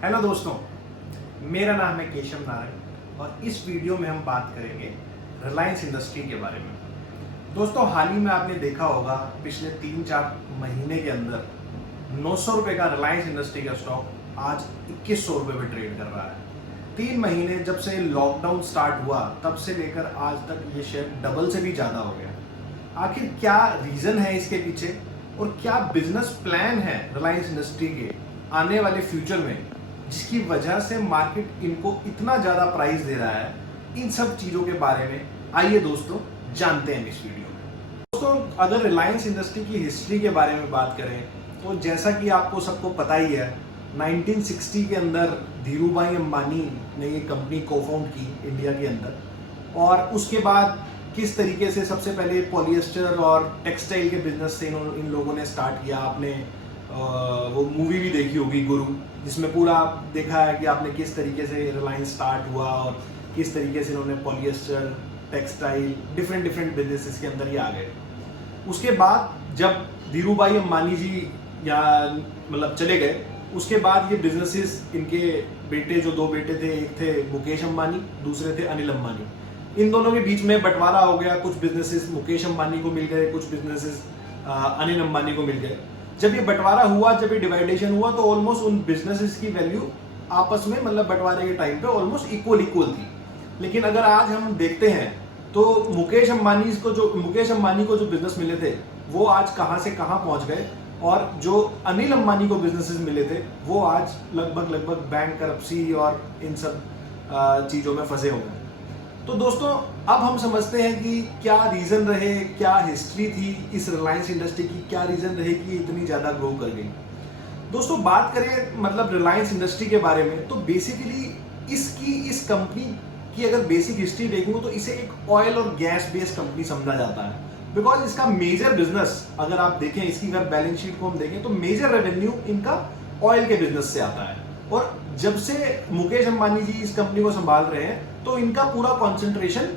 Hello दोस्तों, मेरा नाम है केशव नारायण और इस वीडियो में हम बात करेंगे रिलायंस इंडस्ट्री के बारे में। दोस्तों, हाल ही में आपने देखा होगा पिछले 3-4 महीने के अंदर 900 रुपये का रिलायंस इंडस्ट्री का स्टॉक आज 2100 रुपये पे ट्रेड कर रहा है। 3 महीने जब से लॉकडाउन स्टार्ट हुआ तब से लेकर आज तक ये शेयर डबल से भी ज़्यादा हो गया। आखिर क्या रीज़न है इसके पीछे और क्या बिजनेस प्लान है रिलायंस इंडस्ट्री के आने वाले फ्यूचर में, जिसकी वजह से मार्केट इनको इतना ज़्यादा प्राइस दे रहा है? इन सब चीज़ों के बारे में आइए दोस्तों जानते हैं इस वीडियो में। दोस्तों, अगर रिलायंस इंडस्ट्री की हिस्ट्री के बारे में बात करें तो जैसा कि आपको सबको पता ही है, 1960 के अंदर धीरूभाई अंबानी ने ये कंपनी को फाउंड की इंडिया के अंदर, और उसके बाद किस तरीके से सबसे पहले पॉलिएस्टर और टेक्सटाइल के बिजनेस से इन लोगों ने स्टार्ट किया। आपने वो मूवी भी देखी होगी गुरु, जिसमें पूरा देखा है कि आपने किस तरीके से रिलायंस स्टार्ट हुआ और किस तरीके से इन्होंने पॉलिएस्टर, टेक्सटाइल, डिफरेंट बिजनेसेस के अंदर ही आ गए। उसके बाद जब धीरूभाई अंबानी जी या मतलब चले गए, उसके बाद ये बिजनेसेस इनके बेटे, जो 2 बेटे थे, एक थे मुकेश अंबानी, दूसरे थे अनिल अंबानी, इन दोनों के बीच में बंटवारा हो गया। कुछ बिजनेसेस मुकेश अंबानी को मिल गए, कुछ बिजनेसेस अनिल अंबानी को मिल गए। जब ये बंटवारा हुआ, जब ये डिवाइडेशन हुआ, तो ऑलमोस्ट उन बिजनेसेस की वैल्यू आपस में मतलब बंटवारे के टाइम पे ऑलमोस्ट इक्वल थी। लेकिन अगर आज हम देखते हैं तो मुकेश अंबानी को जो बिजनेस मिले थे वो आज कहां से कहां पहुंच गए, और जो अनिल अंबानी को बिजनेसेस मिले थे वो आज लगभग बैंक करप्सी और इन सब चीजों में फंसे हुए हैं। तो दोस्तों, अब हम समझते हैं कि क्या रीजन रहे, क्या हिस्ट्री थी इस रिलायंस इंडस्ट्री की, क्या रीजन रहे कि इतनी ज्यादा ग्रो कर गई। दोस्तों, बात करें मतलब रिलायंस इंडस्ट्री के बारे में, तो बेसिकली इस कंपनी की अगर बेसिक हिस्ट्री देखूं तो इसे एक ऑयल और गैस बेस्ड कंपनी समझा जाता है। बिकॉज इसका मेजर बिजनेस, अगर आप देखें इसकी अगर बैलेंस शीट को हम देखें, तो मेजर रेवेन्यू इनका ऑयल के बिजनेस से आता है। और जब से मुकेश अंबानी जी इस कंपनी को संभाल रहे हैं तो इनका पूरा कंसंट्रेशन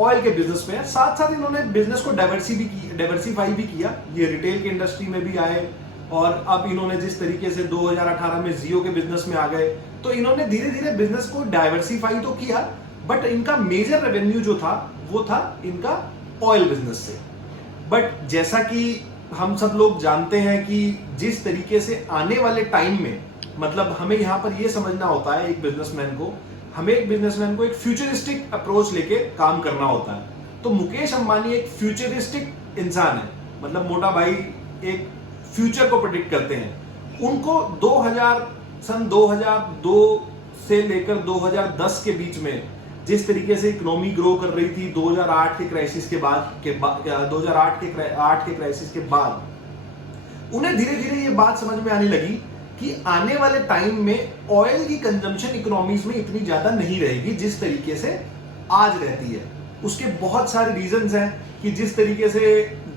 ऑयल के बिजनेस पे है। साथ साथ इन्होंने बिजनेस को डाइवर्सिफाई भी किया। ये रिटेल के इंडस्ट्री में भी आए, और अब इन्होंने जिस तरीके से 2018 में जियो के बिजनेस में आ गए, तो इन्होंने धीरे धीरे बिजनेस को डाइवर्सिफाई तो किया, बट इनका मेजर रेवेन्यू जो था वो था इनका ऑयल बिजनेस से। बट जैसा कि हम सब लोग जानते हैं कि जिस तरीके से आने वाले टाइम में, मतलब हमें यहाँ पर ये समझना होता है एक बिजनेसमैन को एक फ्यूचरिस्टिक अप्रोच लेके काम करना होता है। तो मुकेश अंबानी एक फ्यूचरिस्टिक इंसान है, मतलब मोटा भाई एक फ्यूचर को प्रेडिक्ट करते हैं। उनको सन 2002 से लेकर 2010 के बीच में जिस तरीके से इकोनॉमी ग्रो कर रही थी 2008 के क्राइसिस के बाद उन्हें धीरे धीरे ये बात समझ में आने लगी कि आने वाले टाइम में ऑयल की कंजम्पशन इकोनॉमीज में इतनी ज्यादा नहीं रहेगी जिस तरीके से आज रहती है। उसके बहुत सारे रीजंस हैं कि जिस तरीके से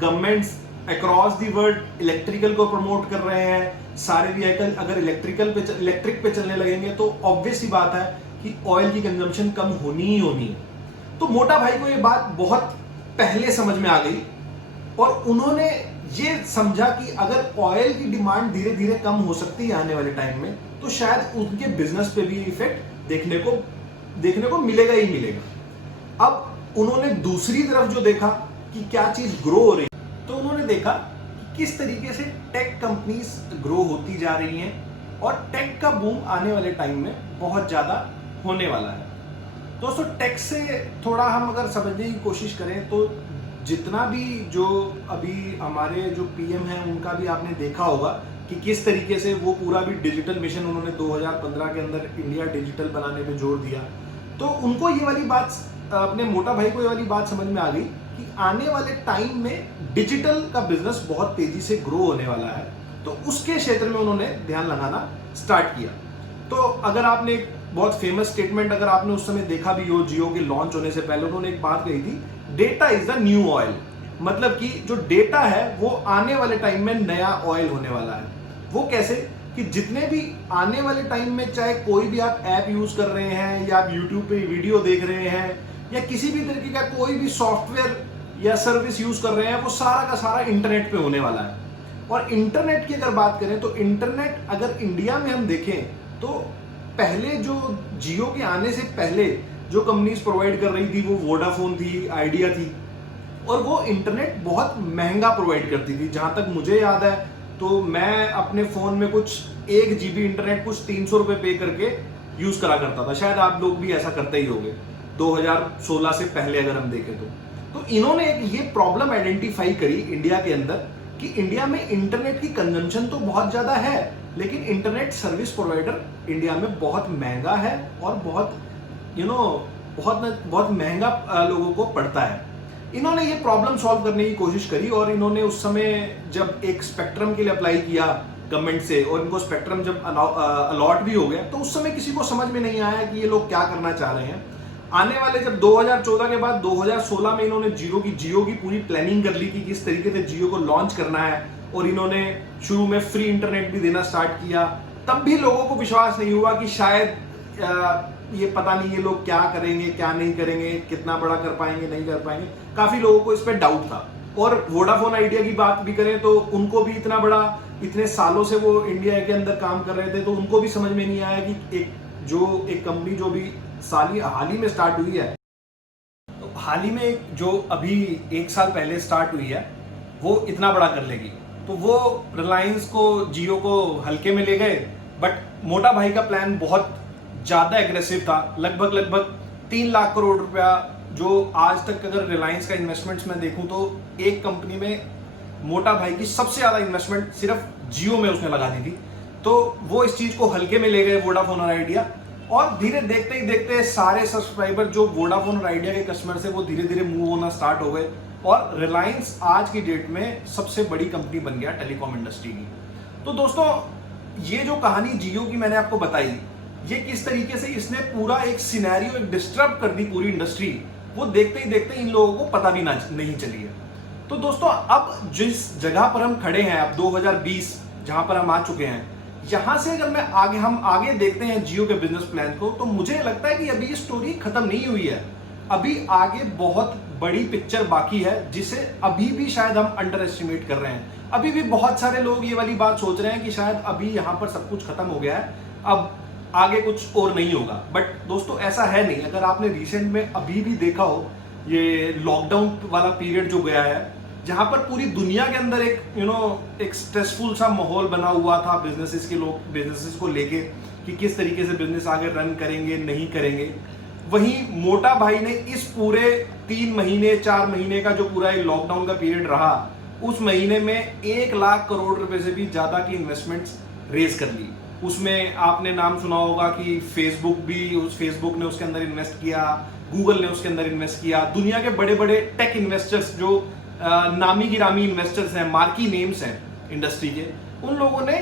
governments across the world electrical को प्रमोट कर रहे हैं। सारे व्हीकल अगर इलेक्ट्रिक पे चलने लगेंगे तो ऑब्वियस सी बात है कि ऑयल की कंजम्पशन कम होनी ही होनी है। तो मोटा भाई को ये बात बहुत पहले समझ में आ गई, और उन्होंने ये समझा कि अगर ऑयल की डिमांड धीरे धीरे कम हो सकती है आने वाले टाइम में, तो शायद उनके बिजनेस पे भी इफेक्ट देखने को मिलेगा ही मिलेगा। अब उन्होंने दूसरी तरफ जो देखा कि क्या चीज ग्रो हो रही, तो उन्होंने देखा कि किस तरीके से टेक कंपनीज ग्रो होती जा रही हैं, और टेक का बूम आने वाले टाइम में बहुत ज्यादा होने वाला है। दोस्तों, टेक से थोड़ा हम अगर समझने की कोशिश करें तो जितना भी जो अभी हमारे जो पीएम हैं उनका भी आपने देखा होगा कि किस तरीके से वो पूरा भी डिजिटल मिशन उन्होंने 2015 के अंदर इंडिया डिजिटल बनाने पे जोर दिया। तो उनको ये वाली बात, अपने मोटा भाई को ये वाली बात समझ में आ गई कि आने वाले टाइम में डिजिटल का बिजनेस बहुत तेजी से ग्रो होने वाला है। तो उसके क्षेत्र में उन्होंने ध्यान लगाना स्टार्ट किया। तो अगर आपने एक बहुत फेमस स्टेटमेंट अगर आपने उस समय देखा भी हो, जियो के लॉन्च होने से पहले उन्होंने एक बात कही थी, data is the new oil. मतलब कि जो डेटा है वो आने वाले टाइम में नया ऑयल होने वाला है। वो कैसे कि जितने भी आने वाले टाइम में, चाहे कोई भी आप ऐप यूज कर रहे हैं या आप यूट्यूब पे वीडियो देख रहे हैं या किसी भी तरीके का कोई भी सॉफ्टवेयर या सर्विस यूज कर रहे हैं, वो सारा का सारा इंटरनेट पे होने वाला है। और इंटरनेट की अगर बात करें तो इंटरनेट अगर इंडिया में हम देखें तो पहले जो जियो के आने से पहले जो कंपनीज प्रोवाइड कर रही थी वो वोडाफोन थी, आइडिया थी, और वो इंटरनेट बहुत महंगा प्रोवाइड करती थी। जहां तक मुझे याद है तो मैं अपने फोन में कुछ 1 GB इंटरनेट कुछ 300 रुपए पे करके यूज करा करता था। शायद आप लोग भी ऐसा करते ही होंगे 2016 से पहले अगर हम देखें तो इन्होंने एक ये प्रॉब्लम आइडेंटिफाई करी इंडिया के अंदर कि इंडिया में इंटरनेट की कंजम्पशन तो बहुत ज्यादा है, लेकिन इंटरनेट सर्विस प्रोवाइडर इंडिया में बहुत महंगा है और बहुत बहुत महंगा लोगों को पड़ता है। इन्होंने ये प्रॉब्लम सॉल्व करने की कोशिश करी और इन्होंने उस समय जब एक स्पेक्ट्रम के लिए अप्लाई किया गवर्नमेंट से और इनको स्पेक्ट्रम जब अलॉट भी हो गया तो उस समय किसी को समझ में नहीं आया कि ये लोग क्या करना चाह रहे हैं। आने वाले जब 2014 के बाद 2016 में इन्होंने जियो की पूरी प्लानिंग कर ली कि किस तरीके से जियो को लॉन्च करना है और इन्होंने शुरू में फ्री इंटरनेट भी देना स्टार्ट किया। तब भी लोगों को विश्वास नहीं हुआ कि शायद ये पता नहीं ये लोग क्या करेंगे क्या नहीं करेंगे, कितना बड़ा कर पाएंगे नहीं कर पाएंगे। काफी लोगों को इस पर डाउट था। और वोडाफोन आइडिया की बात भी करें तो उनको भी इतना बड़ा, इतने सालों से वो इंडिया के अंदर काम कर रहे थे, तो उनको भी समझ में नहीं आया कि एक कंपनी जो भी हाल ही में स्टार्ट हुई है, तो हाल ही में जो अभी 1 साल पहले स्टार्ट हुई है वो इतना बड़ा कर लेगी। तो वो रिलायंस को, जियो को हल्के में ले गए। बट मोटा भाई का प्लान बहुत ज्यादा एग्रेसिव था। लगभग 3 लाख करोड़ रुपया, जो आज तक अगर रिलायंस का इन्वेस्टमेंट्स मैं देखूं तो एक कंपनी में मोटा भाई की सबसे ज्यादा इन्वेस्टमेंट सिर्फ जियो में उसने लगा दी थी। तो वो इस चीज को हल्के में ले गए वोडाफोन और आइडिया, और धीरे देखते ही देखते सारे सब्सक्राइबर जो वोडाफोन और आइडिया के कस्टमर से वो धीरे धीरे मूव होना स्टार्ट हो गए और रिलायंस आज की डेट में सबसे बड़ी कंपनी बन गया टेलीकॉम इंडस्ट्री की। तो दोस्तों, ये जो कहानी जियो की मैंने आपको बताई, ये किस तरीके से इसने पूरा एक सिनेरियो एक डिस्टर्ब कर दी पूरी इंडस्ट्री, वो देखते ही देखते इन लोगों को पता भी नहीं चली है। तो दोस्तों, अब जिस जगह पर हम खड़े हैं, अब 2020 जहां पर हम आ चुके हैं, यहां से अगर हम आगे देखते हैं जियो के बिजनेस प्लान को, तो मुझे लगता है कि अभी ये स्टोरी खत्म नहीं हुई है। अभी आगे बहुत बड़ी पिक्चर बाकी है जिसे अभी भी शायद हम अंडर एस्टिमेट कर रहे हैं। अभी भी बहुत सारे लोग ये वाली बात सोच रहे हैं कि शायद अभी यहां पर सब कुछ खत्म हो गया है, अब आगे कुछ और नहीं होगा। बट दोस्तों, ऐसा है नहीं। अगर आपने रिसेंट में अभी भी देखा हो, ये लॉकडाउन वाला पीरियड जो गया है, जहां पर पूरी दुनिया के अंदर एक स्ट्रेसफुल सा माहौल बना हुआ था बिजनेसेस को लेके कि किस तरीके से बिजनेस आगे रन करेंगे नहीं करेंगे। वहीं मोटा भाई ने इस पूरे 3 महीने 4 महीने का जो पूरा लॉकडाउन का पीरियड रहा, उस महीने में 1 लाख करोड़ रुपए से भी ज्यादा की इन्वेस्टमेंट्स रेज कर ली। उसमें आपने नाम सुना होगा कि फेसबुक ने उसके अंदर इन्वेस्ट किया, गूगल ने उसके अंदर इन्वेस्ट किया। दुनिया के बड़े बड़े टेक इन्वेस्टर्स जो नामी गिरामी इन्वेस्टर्स हैं, मार्की नेम्स हैं इंडस्ट्री के, उन लोगों ने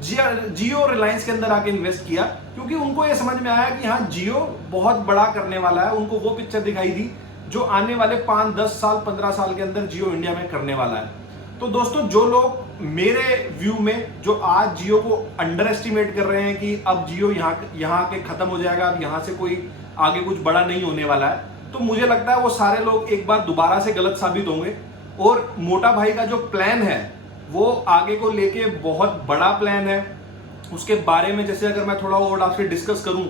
जियो रिलायंस के अंदर आके इन्वेस्ट किया, क्योंकि उनको ये समझ में आया कि हाँ, जियो बहुत बड़ा करने वाला है। उनको वो पिक्चर दिखाई दी जो आने वाले 5, 10 साल, 15 साल के अंदर जियो इंडिया में करने वाला है। तो दोस्तों, जो लोग मेरे व्यू में जो आज जियो को अंडर एस्टिमेट कर रहे हैं कि अब जियो यहाँ के खत्म हो जाएगा, अब यहाँ से कोई आगे कुछ बड़ा नहीं होने वाला है, तो मुझे लगता है वो सारे लोग एक बार दोबारा से गलत साबित होंगे। और मोटा भाई का जो प्लान है वो आगे को लेके बहुत बड़ा प्लान है। उसके बारे में जैसे अगर मैं थोड़ा और आपसे डिस्कस करूं,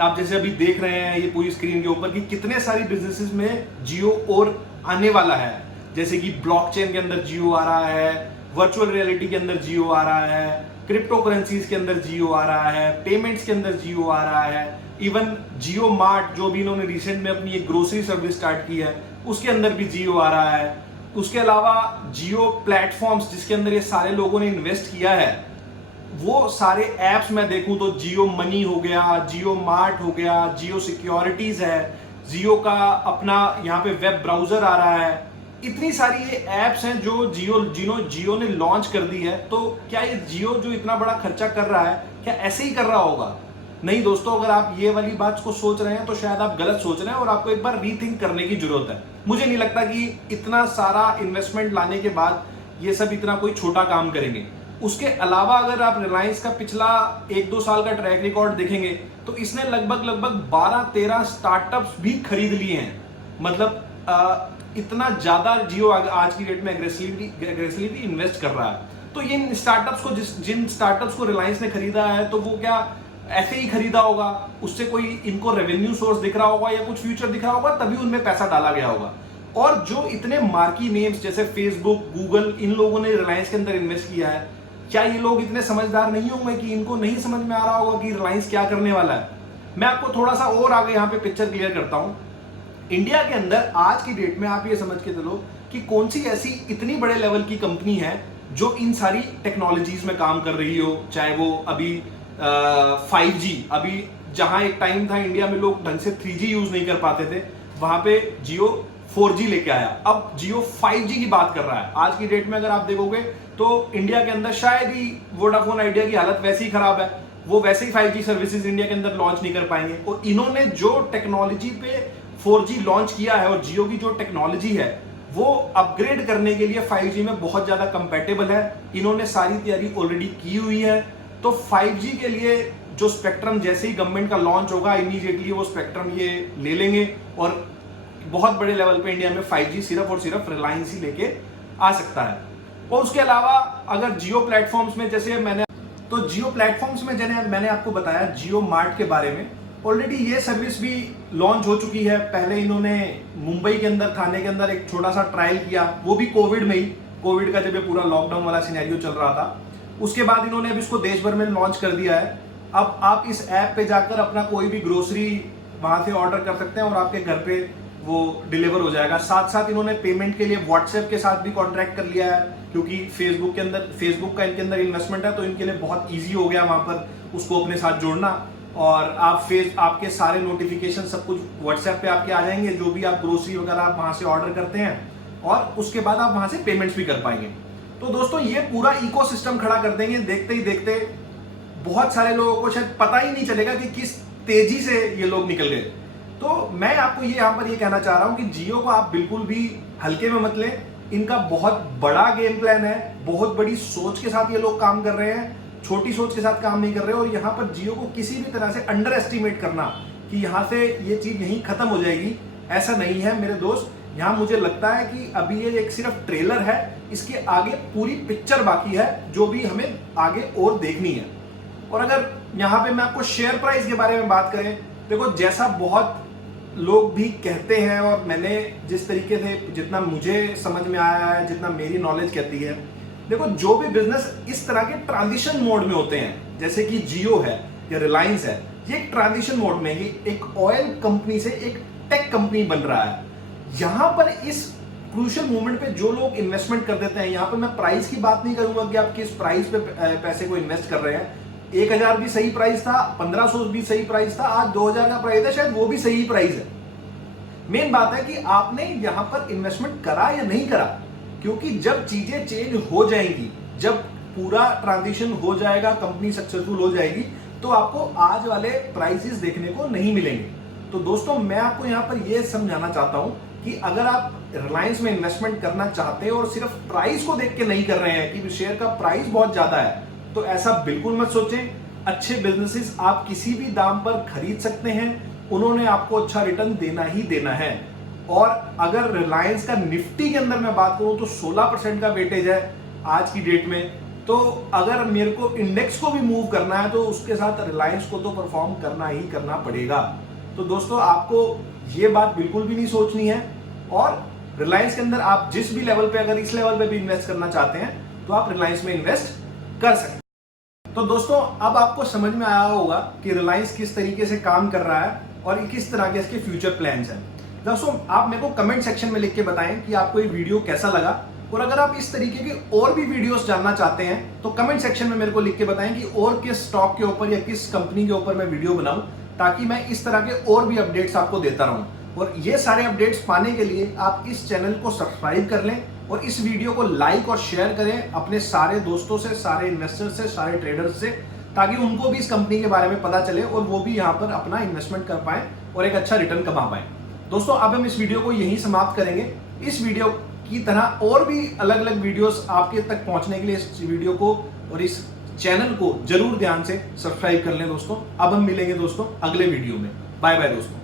आप जैसे अभी देख रहे हैं ये पूरी स्क्रीन के ऊपर कि कितने सारी बिजनेसेस में जियो और आने वाला है। जैसे कि ब्लॉकचेन के अंदर जियो आ रहा है, वर्चुअल रियलिटी के अंदर जियो आ रहा है, क्रिप्टो करेंसीज के अंदर जियो आ रहा है, पेमेंट्स के अंदर जियो आ रहा है, इवन जियो मार्ट जो भी इन्होंने रिसेंट में अपनी एक ग्रोसरी सर्विस स्टार्ट की है उसके अंदर भी जियो आ रहा है। उसके अलावा जियो प्लेटफॉर्म्स जिसके अंदर ये सारे लोगों ने इन्वेस्ट किया है, वो सारे एप्स मैं देखूं तो जियो मनी हो गया, जियो मार्ट हो गया, जियो सिक्योरिटीज है, जियो का अपना यहाँ पे वेब ब्राउजर आ रहा है। इतनी सारी ये एप्स हैं जो जियो ने लॉन्च कर दी है। तो क्या ये जियो जो इतना बड़ा खर्चा कर रहा है, क्या ऐसे ही कर रहा होगा? नहीं दोस्तों, अगर आप ये वाली बात को सोच रहे हैं तो शायद आप गलत सोच रहे हैं और आपको एक बार रीथिंक करने की जरूरत है। मुझे नहीं लगता कि इतना सारा इन्वेस्टमेंट लाने के बाद ये सब इतना कोई छोटा काम करेंगे। उसके अलावा अगर आप रिलायंस का पिछला 1-2 साल का ट्रैक रिकॉर्ड देखेंगे तो इसने लगभग 12-13 स्टार्टअप्स भी खरीद लिए हैं। मतलब इतना ज्यादा जियो आज की डेट में एग्रेसिवली इन्वेस्ट कर रहा है। तो इन स्टार्टअप्स को जिन स्टार्टअप्स को रिलायंस ने खरीदा है, तो वो क्या ऐसे ही खरीदा होगा, उससे कोई इनको रेवेन्यू सोर्स दिख रहा होगा या कुछ फ्यूचर दिख रहा होगा, तभी उनमें पैसा डाला गया होगा। और जो इतने मार्की नेम्स जैसे फेसबुक, गूगल, इन लोगों ने रिलायंस के अंदर इन्वेस्ट किया है, क्या ये लोग इतने समझदार नहीं होंगे कि इनको नहीं समझ में आ रहा होगा कि रिलायंस क्या करने वाला है? मैं आपको थोड़ा सा और आगे यहाँ पे पिक्चर क्लियर करता हूँ। इंडिया के अंदर आज की डेट में आप ये समझ के चलो कि कौन सी ऐसी इतनी बड़े लेवल की कंपनी है जो इन सारी टेक्नोलॉजीज में काम कर रही हो, चाहे वो अभी 5G, अभी जहां एक टाइम था इंडिया में लोग ढंग से 3G यूज नहीं कर पाते थे, वहां पे जियो 4G लेके आया, अब जियो 5G की बात कर रहा है। आज की डेट में अगर आप देखोगे तो इंडिया के अंदर शायद ही वोडाफोन आइडिया की हालत वैसी ही खराब है, वो वैसे ही 5G सर्विसेज इंडिया के अंदर लॉन्च नहीं कर पाएंगे। और इन्होंने जो टेक्नोलॉजी पे 4G लॉन्च किया है और जियो की जो टेक्नोलॉजी है वो अपग्रेड करने के लिए 5G में बहुत ज्यादा कंपैटिबल है। इन्होंने सारी तैयारी ऑलरेडी की हुई है। तो 5G के लिए जो स्पेक्ट्रम जैसे ही गवर्नमेंट का लॉन्च होगा, इमीडिएटली वो स्पेक्ट्रम ये ले लेंगे और बहुत बड़े लेवल पे इंडिया में 5G सिर्फ और सिर्फ रिलायंस ही लेके आ सकता है। और उसके अलावा अगर जियो प्लेटफॉर्म्स में, जैसे जियो प्लेटफॉर्म्स में जैसे मैंने आपको बताया जियो मार्ट के बारे में, ऑलरेडी ये सर्विस भी लॉन्च हो चुकी है। पहले इन्होंने मुंबई के अंदर, थाने के अंदर एक छोटा सा ट्रायल किया, वो भी कोविड में ही, कोविड का जब ये पूरा लॉकडाउन वाला सिनेरियो चल रहा था। उसके बाद इन्होंने अब इसको देश भर में लॉन्च कर दिया है। अब आप इस ऐप पे जाकर अपना कोई भी ग्रोसरी वहां से ऑर्डर कर सकते हैं और आपके घर पे वो डिलीवर हो जाएगा। साथ साथ इन्होंने पेमेंट के लिए व्हाट्सएप के साथ भी कॉन्ट्रैक्ट कर लिया है, क्योंकि फेसबुक का इनके अंदर इन्वेस्टमेंट है, तो इनके लिए बहुत ईजी हो गया वहां पर उसको अपने साथ जोड़ना। और आपके सारे नोटिफिकेशन सब कुछ व्हाट्सएप पे आपके आ जाएंगे, जो भी आप ग्रोसरी वगैरह आप वहां से ऑर्डर करते हैं, और उसके बाद आप वहां से पेमेंट्स भी कर पाएंगे। तो दोस्तों ये पूरा इकोसिस्टम खड़ा कर देंगे। देखते ही देखते बहुत सारे लोगों को शायद पता ही नहीं चलेगा कि किस तेजी से ये लोग निकल गए। तो मैं आपको ये यहाँ पर ये कहना चाह रहा हूँ कि जियो को आप बिल्कुल भी हल्के में मत लें। इनका बहुत बड़ा गेम प्लान है, बहुत बड़ी सोच के साथ ये लोग काम कर रहे हैं, छोटी सोच के साथ काम नहीं कर रहे। और यहाँ पर जियो को किसी भी तरह से अंडर एस्टिमेट करना कि यहाँ से ये चीज यहीं खत्म हो जाएगी, ऐसा नहीं है मेरे दोस्त। यहाँ मुझे लगता है कि अभी ये एक सिर्फ ट्रेलर है, इसके आगे पूरी पिक्चर बाकी है जो भी हमें आगे और देखनी है। और अगर यहाँ पे मैं आपको शेयर प्राइस के बारे में बात करें, देखो जैसा बहुत लोग भी कहते हैं और मैंने जिस तरीके से, जितना मुझे समझ में आया है, जितना मेरी नॉलेज कहती है, देखो जो भी बिजनेस इस तरह के ट्रांजिशन मोड में होते हैं, जैसे कि जियो है या रिलायंस है, ये एक ट्रांजिशन मोड में ही एक ऑयल कंपनी से एक टेक कंपनी बन रहा है। यहां पर इस क्रूशियल मोमेंट पे जो लोग इन्वेस्टमेंट कर देते हैं, यहां पर मैं प्राइस की बात नहीं करूंगा कि आप किस प्राइस पे पैसे को इन्वेस्ट कर रहे हैं। 1000 भी सही प्राइस था, 1500 भी सही प्राइस था, आज 2000 का प्राइस है, शायद वो भी सही प्राइस है। मेन बात है कि आपने यहां पर इन्वेस्टमेंट करा या नहीं करा, क्योंकि जब चीजें चेंज हो जाएंगी, जब पूरा ट्रांजिशन हो जाएगा, कंपनी सक्सेसफुल हो जाएगी, तो आपको आज वाले प्राइसेस देखने को नहीं मिलेंगे। तो दोस्तों मैं आपको यहाँ पर यह समझाना चाहता हूं कि अगर आप रिलायंस में इन्वेस्टमेंट करना चाहते हैं और सिर्फ प्राइस को देख के नहीं कर रहे हैं कि शेयर का प्राइस बहुत ज्यादा है, तो ऐसा बिल्कुल मत सोचें। अच्छे बिजनेसेस आप किसी भी दाम पर खरीद सकते हैं, उन्होंने आपको अच्छा रिटर्न देना ही देना है। और अगर रिलायंस का निफ्टी के अंदर मैं बात करूं तो 16% का वेटेज है आज की डेट में। तो अगर मेरे को इंडेक्स को भी मूव करना है तो उसके साथ रिलायंस को तो परफॉर्म करना ही करना पड़ेगा। तो दोस्तों आपको ये बात बिल्कुल भी नहीं सोचनी है। और रिलायंस के अंदर आप जिस भी लेवल पे, अगर इस लेवल पे भी इन्वेस्ट करना चाहते हैं तो आप रिलायंस में इन्वेस्ट कर सकते हैं। तो दोस्तों अब आपको समझ में आया होगा कि रिलायंस किस तरीके से काम कर रहा है और किस तरह के इसके फ्यूचर प्लान्स हैं। दोस्तों आप मेरे को कमेंट सेक्शन में लिख के बताएं कि आपको ये वीडियो कैसा लगा, और अगर आप इस तरीके के और भी वीडियोस जानना चाहते हैं तो कमेंट सेक्शन में मेरे को लिख के बताएं कि और किस स्टॉक के ऊपर या किस कंपनी के ऊपर मैं वीडियो बनाऊं, ताकि मैं इस तरह के और भी अपडेट्स आपको देता रहूं। और ये सारे अपडेट्स पाने के लिए आप इस चैनल को सब्सक्राइब कर लें और इस वीडियो को लाइक और शेयर करें अपने सारे दोस्तों से, सारे इन्वेस्टर्स से, सारे ट्रेडर्स से, ताकि उनको भी इस कंपनी के बारे में पता चले और वो भी यहाँ पर अपना इन्वेस्टमेंट कर पाएं और एक अच्छा रिटर्न कमा पाएं। दोस्तों अब हम इस वीडियो को यहीं समाप्त करेंगे। इस वीडियो की तरह और भी अलग अलग वीडियोस आपके तक पहुंचने के लिए इस वीडियो को और इस चैनल को जरूर ध्यान से सब्सक्राइब कर लें दोस्तों। अब हम मिलेंगे दोस्तों अगले वीडियो में। बाय बाय दोस्तों।